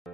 Le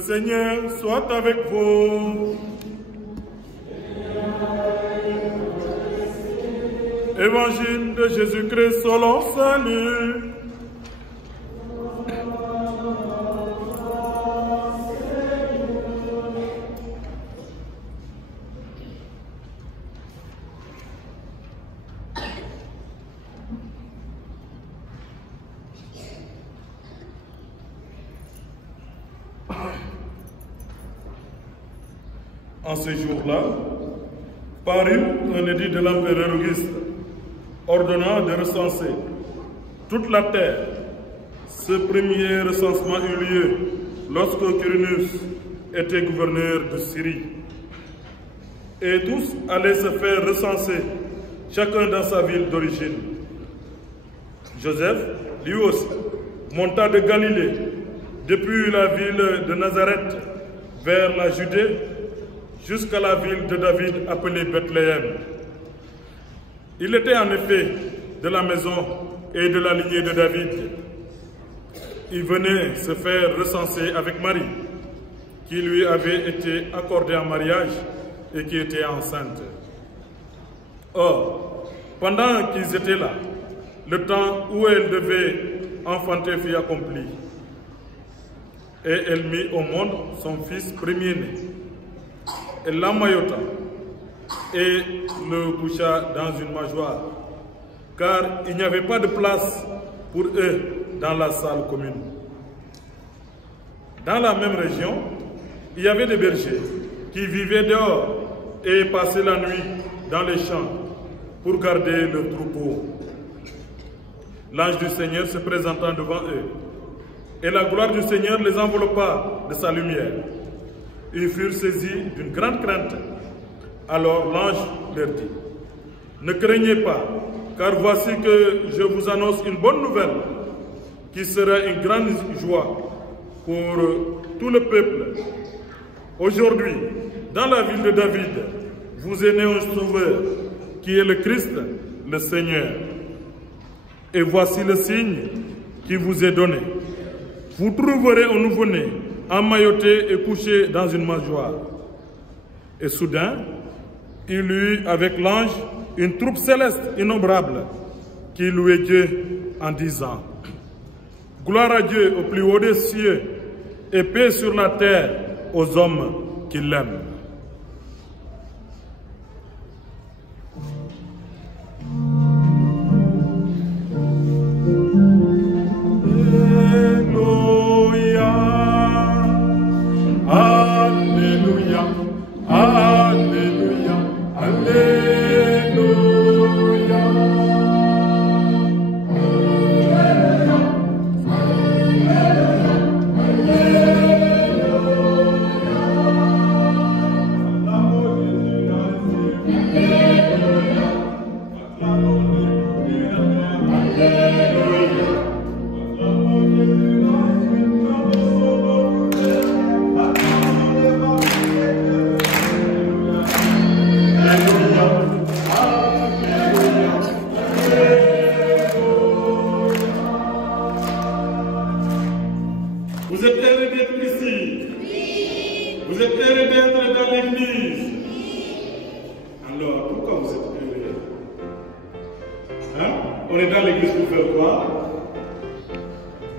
Seigneur soit avec vous. Évangile de Jésus-Christ selon salut. En ce jour-là, parut un édit de l'empereur Auguste, ordonnant de recenser toute la terre. Ce premier recensement eut lieu lorsque Quirinius était gouverneur de Syrie. Et tous allaient se faire recenser, chacun dans sa ville d'origine. Joseph, lui aussi, monta de Galilée, depuis la ville de Nazareth, vers la Judée, jusqu'à la ville de David appelée Bethléem. Il était en effet de la maison et de la lignée de David. Il venait se faire recenser avec Marie, qui lui avait été accordée en mariage et qui était enceinte. Or, pendant qu'ils étaient là, le temps où elle devait enfanter fut accompli. Et elle mit au monde son fils premier-né. Elle l'emmaillota et le coucha dans une mangeoire, car il n'y avait pas de place pour eux dans la salle commune. Dans la même région, il y avait des bergers qui vivaient dehors et passaient la nuit dans les champs pour garder le troupeau. L'ange du Seigneur se présentant devant eux, et la gloire du Seigneur les enveloppa de sa lumière. Ils furent saisis d'une grande crainte. Alors l'ange leur dit: ne craignez pas, car voici que je vous annonce une bonne nouvelle, qui sera une grande joie pour tout le peuple. Aujourd'hui, dans la ville de David, vous est né un sauveur, qui est le Christ, le Seigneur. Et voici le signe qui vous est donné. Vous trouverez un nouveau-né, emmailloté et couché dans une mangeoire. Et soudain, il eut avec l'ange une troupe céleste innombrable qui louait Dieu en disant: gloire à Dieu au plus haut des cieux et paix sur la terre aux hommes qui l'aiment.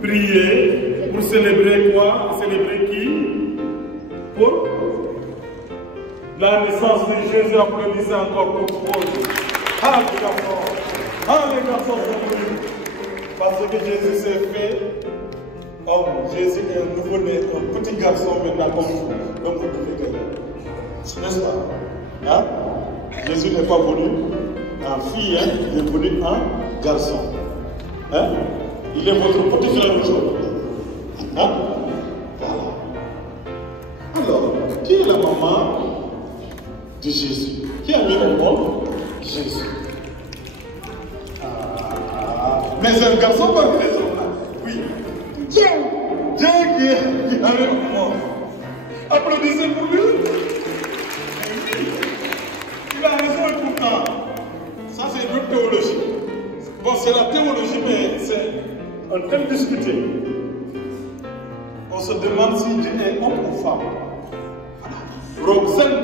prier pour célébrer quoi? Célébrer qui? Pour la naissance de Jésus. Applaudissez encore pour Dieu. Ah les garçons! Ah les garçons sont venus! Parce que Jésus s'est fait homme. Jésus est un nouveau-né, un petit garçon maintenant comme vous. Donc vous pouvez gagner. N'est-ce pas? Hein? Jésus n'est pas venu en fille, hein? Il est venu en garçon. Hein? Il est votre petit frère aujourd'hui. Hein? Voilà. Alors, qui est la maman de Jésus? Qui a mis le nom? Jésus. Mais c'est un garçon parmi les hommes. Oui. Dieu. Dieu qui a mis le nom. Applaudissez pour lui. Il a raison et pourtant. Ça c'est une autre théologie. Bon, c'est la théologie, mais c'est un thème discuté. On se demande si Dieu est homme ou femme. Roxane,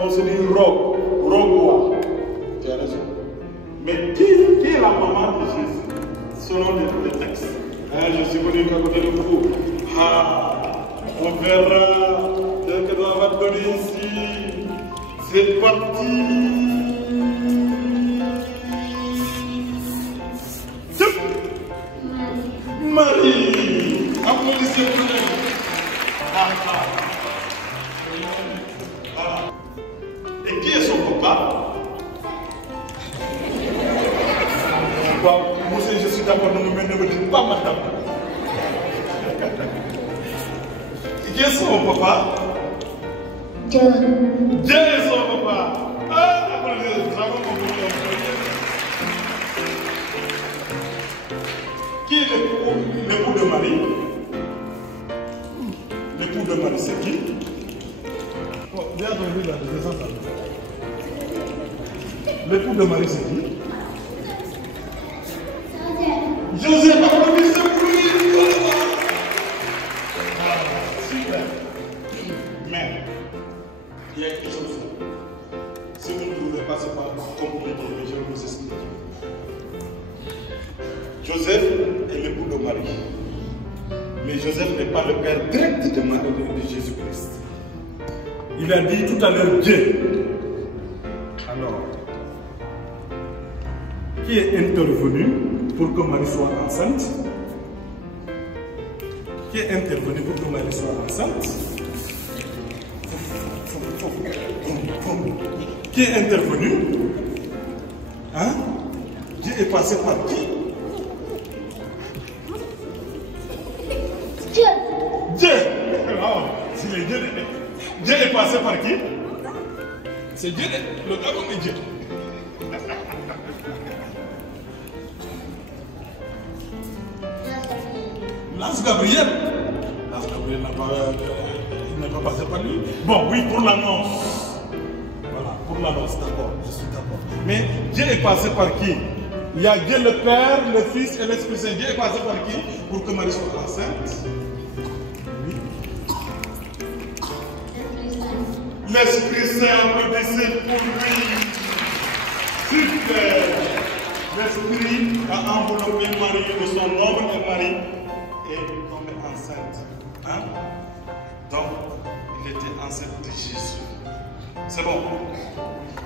on se dit Rogoa. Tu as raison. Mais qui est la maman de Jésus? Selon les textes. Je suis connu qu'à côté de vous. On verra dès que nous va donner ici. C'est parti. Marie, applaudissez pour elle. Et qui est son papa? Bon, moi je suis d'accord, ne me dites pas madame. Et qui est son papa? Dieu. Dieu est son papa. Ah, applaudissez, bravo mon papa. Qui est l'époux de Marie? L'époux de Marie, c'est qui? Oh, bien entendu, là, l'époux de Marie, c'est qui? Joseph, applaudissez pour lui! Super! Mais, il y a quelque chose. Si vous ne pouvez pas, c'est pas compliqué, mais je vais vous expliquer. Joseph est l'époux de Marie. Mais Joseph n'est pas le père direct de Jésus-Christ. Il a dit tout à l'heure Dieu. Alors, qui est intervenu pour que Marie soit enceinte? Qui est intervenu pour que Marie soit enceinte? Qui est intervenu? Hein? Dieu est passé par qui? Dieu! Oh, Dieu est passé par qui? C'est Dieu, le gars comme Dieu. L'ange Gabriel. L'ange Gabriel n'est pas passé par lui. Bon, oui, pour l'annonce. Voilà, pour l'annonce, d'accord, je suis d'accord. Mais Dieu est passé par qui? Il y a Dieu le Père, le Fils et l'Esprit Saint. Dieu est passé par qui? Pour que Marie soit enceinte. L'Esprit Saint, applaudissez pour lui. Super. L'Esprit a enveloppé Marie de son ombre et Marie est tombée enceinte. Hein? Donc, il était enceinte de Jésus. C'est bon.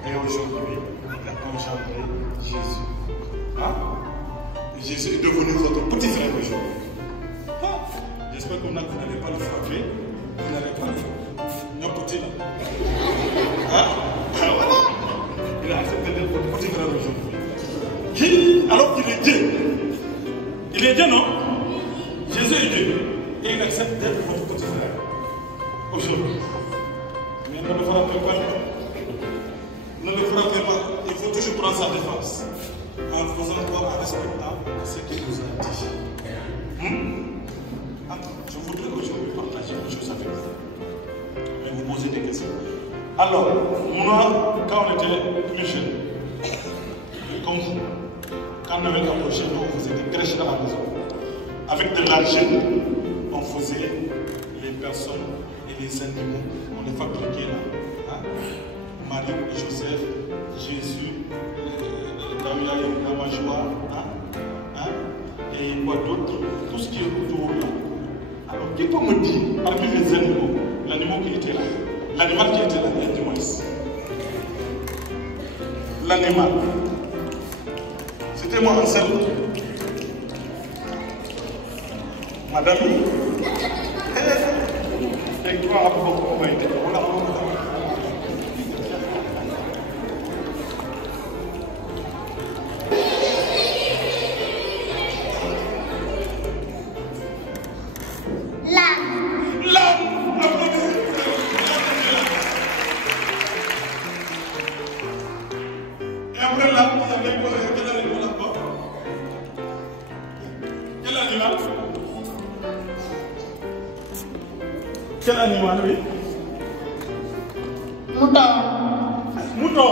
Et aujourd'hui, il a engendré Jésus. Hein? Jésus est devenu votre petit frère aujourd'hui. Ah. J'espère que vous n'allez pas le frapper. Vous n'allez pas le frapper. Non, petit là. Hein? Alors voilà. Il a accepté d'être votre petit frère aujourd'hui. Alors qu'il est Dieu. Il est Dieu, non? Jésus est Dieu. Et il accepte d'être votre petit frère. Aujourd'hui. Mais ne le frappez pas. Ne le frappez pas. Il faut toujours prendre sa défense. En faisant comme en respectant ce qu'il nous a dit. Je voudrais aujourd'hui partager quelque chose avec vous. Et vous poser des questions. Alors, moi, quand on était plus jeunes, comme vous, quand Noël approchait, nous, on faisait des crèches dans la maison. Avec de l'argent, on faisait les personnes et les animaux. On les fabriquait là. Hein? Marie, Joseph, Jésus, la joie. Hein? Hein? et quoi d'autre, tout ce qui est autour là. Alors, qui peut me dire, parmi les animaux, l'animal qui était là, l'animal qui était là, il y a du moins. L'animal, c'était moi enceinte. Madame, et quoi à propos de quel animal, oui? Mouton. Mouton.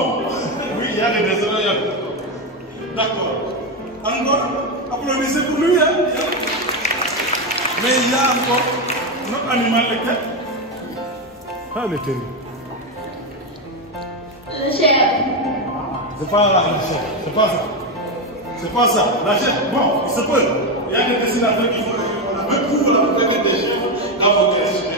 Oui, il y a des raisons. D'accord. Encore, applaudissez pour lui. Hein? Mais il y a encore notre animal, lequel? Ah, le tenue. Le chef. C'est pas la chef, c'est pas ça. C'est pas ça. La chef, bon, il se peut. Il y a des dessinateurs qui font. On a même pour la mettre des chefs dans votre destinée.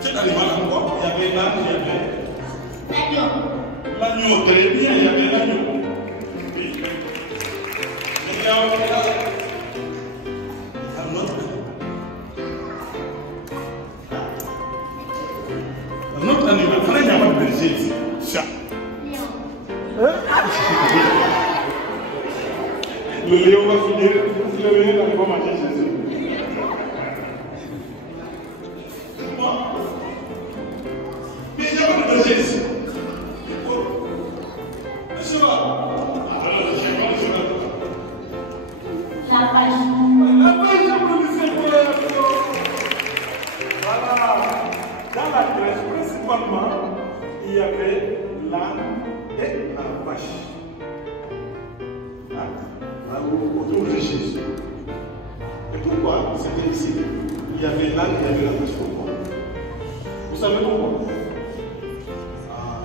Quel animal encore? Il y avait l'âne, il y avait L'agneau. l'agneau, très bien, il y avait l'agneau. Oui. Mais il y a un autre animal. Il n'y a pas de berger ici. Chat. Le lion va finir, le lion n'arrive pas à manger Jésus. Mais il n'y a pas de berger ici. Le cheval. La vache. La vache, applaudissez pour elle. Voilà. Dans la crèche, principalement, il y avait l'âne et la vache. Autour de Jésus. Et pourquoi c'était ici? Il y avait l'âne, il y avait la vache. Pourquoi? Vous savez pourquoi?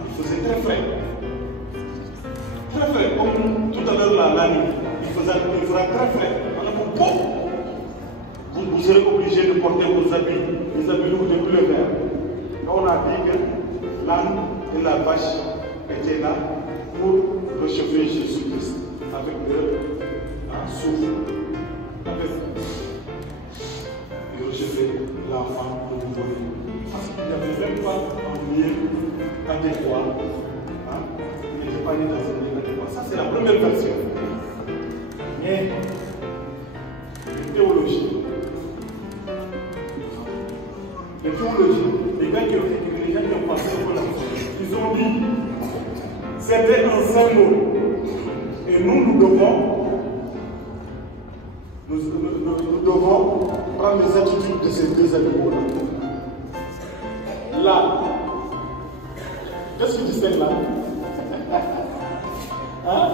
Il faisait très frais. Très frais. Comme tout à l'heure, l'âne, il fera très frais. On a beaucoup. Vous serez obligé de porter vos habits. Les habits lourds de plus le vert. On a dit que l'âne et la vache étaient là pour réchauffer Jésus-Christ avec le souffle, avec le rejeter l'enfant de nouveau-né. Parce qu'il n'y avait même pas un lieu adéquat. Il n'était pas né dans un lieu adéquat. Ça, c'est la première version. Mais, les théologies, les gars qui ont passé au là, ils ont dit c'était un symbole. Et nous devons prendre les attitudes de ces deux animaux-là. Là, qu'est-ce que distingue là? Hein?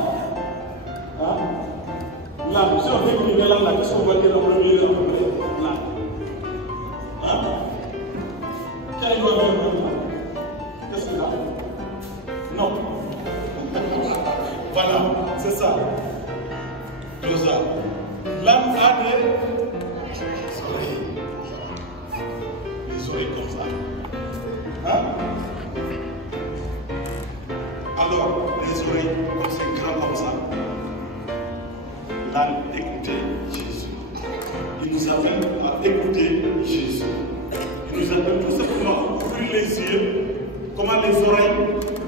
Là, si on fait une là, qu'est-ce qu'on va dire en premier? Là. Hein? Quel est le là? Qu'est-ce que là? Non. Voilà, c'est ça. Rosa. L'âme a des oreilles. Les oreilles comme ça. Hein? Alors, les oreilles, comme c'est grand comme ça, l'âme écoutait Jésus. Il nous appelle à écouter Jésus. Il nous appelle tout simplement à ouvrir les yeux, comme les oreilles,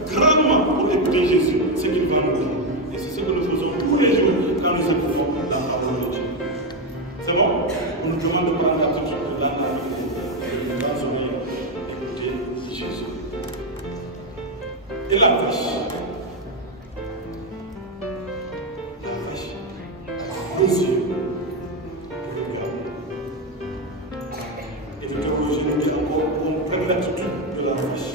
grandement pour écouter Jésus, ce qu'il va nous dire. Et c'est ce que nous faisons tous les jours quand nous écoutons la parole de Dieu. C'est bon? On nous demande de prendre l'attention de la parole de Dieu. Nous allons écouter Jésus. Et la vache. La vache. Aux yeux. Et le théologien nous dit encore pour prendre l'attitude de la vache.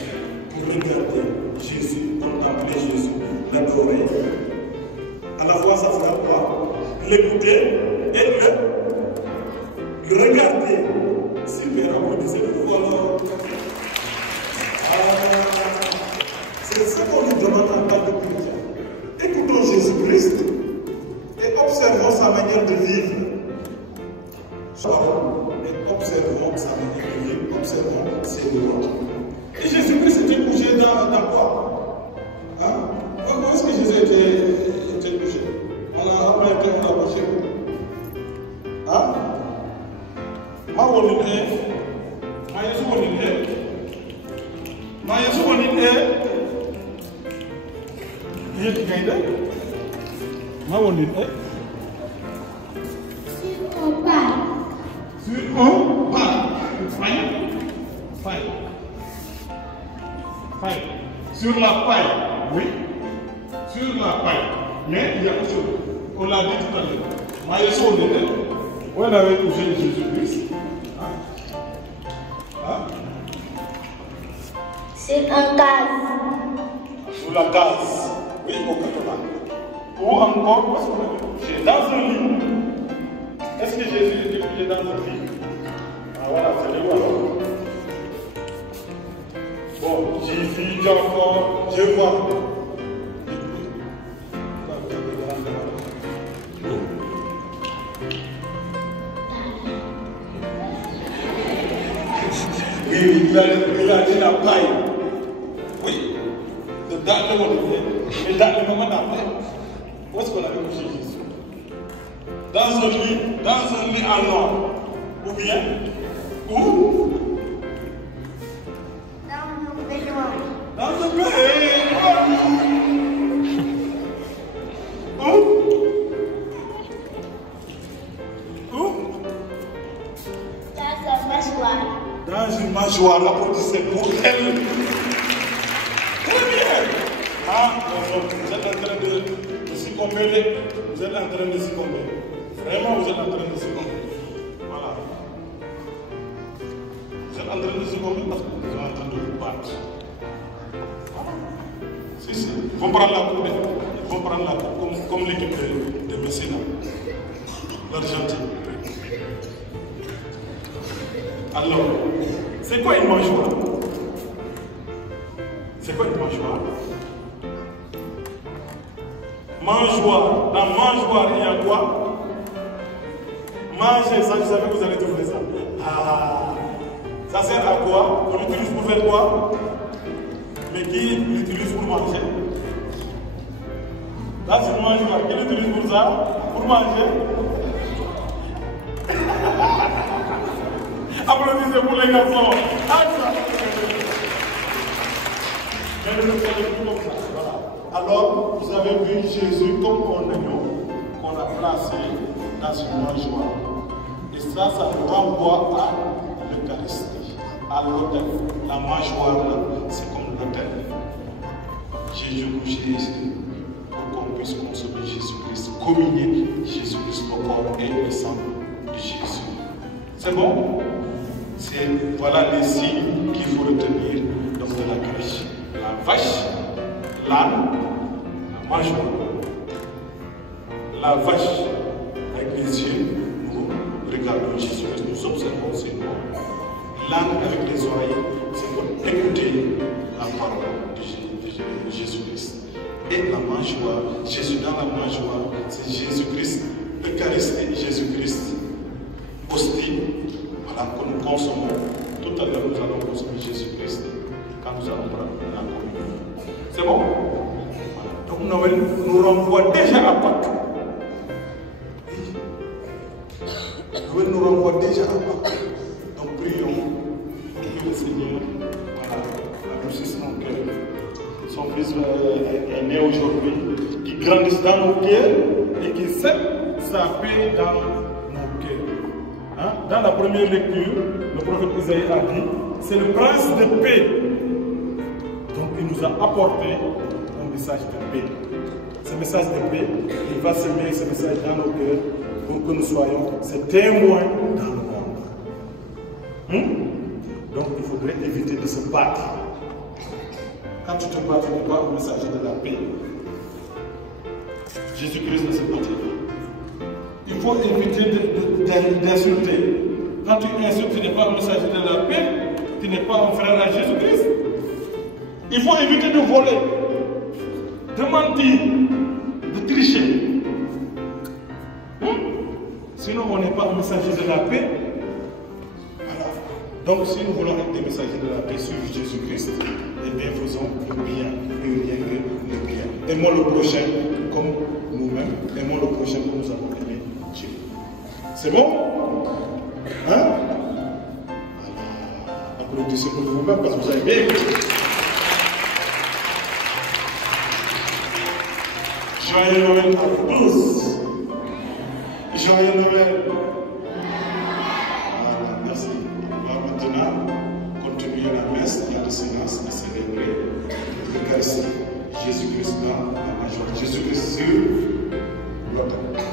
Pour regarder Jésus, contempler Jésus, l'adorer. À la fois, ça fera quoi? L'écouter et le regarder. Super, applaudissez le voilà. C'est ça qu'on nous demande en tant que chrétien. Écoutez observons ces miracles. Et Jésus-Christ était couché dans quoi? Hein? Où est-ce que Jésus était couché? On a appelé quelqu'un à coucher. Hein? Ma wonin ma Yesu wonin ma Yesu wonin yéen ngay def ma wonin Sur un pas. sur un pas. Paille. Sur la paille, oui. Sur la paille. Mais il y a autre chose. On l'a dit tout à l'heure. Ma Yesu wonin où elle avait touché Jésus-Christ. Sur un gaz. Sur la case. Oui, au Catalan. Ou encore, où est-ce qu'on avait touché? Dans un lit. Est-ce que Jésus était couché dans un lit? Ah voilà, c'est le voilà. Bon, j'ai vu, j'ai encore, je vois. Oui, il a dit la paille. Oui. Dans le moment mais dans le moment d'après, où est-ce qu'on avait couché Jésus? Dans un lit en noir. Ou bien? Où? Dans un baignoire. Dans un baignoire. Où? Dans un mâchoire. Dans une mâchoire, applaudissez pour elle. Très bien. Ah, vous êtes en train de succomber. Vous êtes en train de succomber. Vraiment, vous êtes en train de succomber. Voilà. Vous êtes en train de succomber parce que vous êtes en train de vous battre. Si, si. Ils vont prendre la coupe. Ils vont prendre la coupe comme l'équipe de Messina. L'Argentine. Alors, c'est quoi une mâchoire? C'est quoi une mâchoire? Mangeoire. Dans mangeoire, il y a quoi? Manger, ça, je savais que vous allez trouver ça. Ah, ça sert à quoi? On l'utilise pour faire quoi? Mais qui l'utilise pour manger? Là, c'est une mangeoire. Qui l'utilise pour ça? Pour manger? Applaudissez pour les garçons. Mais nous ne faisons plus comme ça. Voilà. Alors, vous avez vu Jésus comme un agneau qu'on a placé dans une mangeoire. Et ça nous renvoie à l'Eucharistie, à l'autel. La mangeoire, c'est comme l'autel. Jésus couché ici pour qu'on puisse consommer Jésus-Christ, communier Jésus-Christ au corps et le sang de Jésus. C'est bon? Voilà les signes qu'il faut retenir lors de la crèche. La vache, l'âne, la mangeoire. La vache, avec les yeux, nous regardons Jésus, nous observons ses mots. L'âne avec les oreilles, c'est pour écouter la parole de Jésus-Christ. Et la mangeoire, Jésus dans la mangeoire, c'est Jésus-Christ, Eucharistie, Jésus-Christ, hostie. Voilà, que nous consommons. Tout à l'heure, nous allons consommer Jésus-Christ quand nous allons prendre la communion. C'est bon? Voilà. Donc Noël nous renvoie déjà à Pâques. Noël nous renvoie déjà à Pâques. Donc prions pour que le Seigneur adoucisse mon cœur. Son fils est né aujourd'hui, qu'il grandisse dans nos cœurs et qu'il sème sa paix dans nos cœurs. Hein? Dans la première lecture, le prophète Isaïe a dit, c'est le prince de paix. Donc il nous a apporté un message de paix. Ce message de paix, il va semer ce message dans nos cœurs pour que nous soyons ses témoins dans le monde. Donc il faudrait éviter de se battre. Quand tu te bats, tu n'es pas un messager de la paix. Jésus-Christ ne se battait pas. Il faut éviter d'insulter. Quand tu insultes, tu n'es pas un messager de la paix, tu n'es pas un frère à Jésus-Christ. Il faut éviter de voler, de mentir, de tricher. Sinon, on n'est pas un messager de la paix. Voilà. Donc, si nous voulons être des messagers de la paix sur Jésus-Christ, eh bien, faisons le bien et rien que le bien. Aimons le prochain comme nous-mêmes, aimons le prochain comme nous avons aimé Dieu. C'est bon? Hein? Voilà. Applaudissez pour vous-même parce que vous avez bien écouté. Joyeux Noël à tous. Joyeux Noël. Voilà, merci. On va maintenant continuer la messe, la descendance, à célébrer l'Eucharistie. Jésus-Christ dans la joie. Jésus-Christ sur l'autel.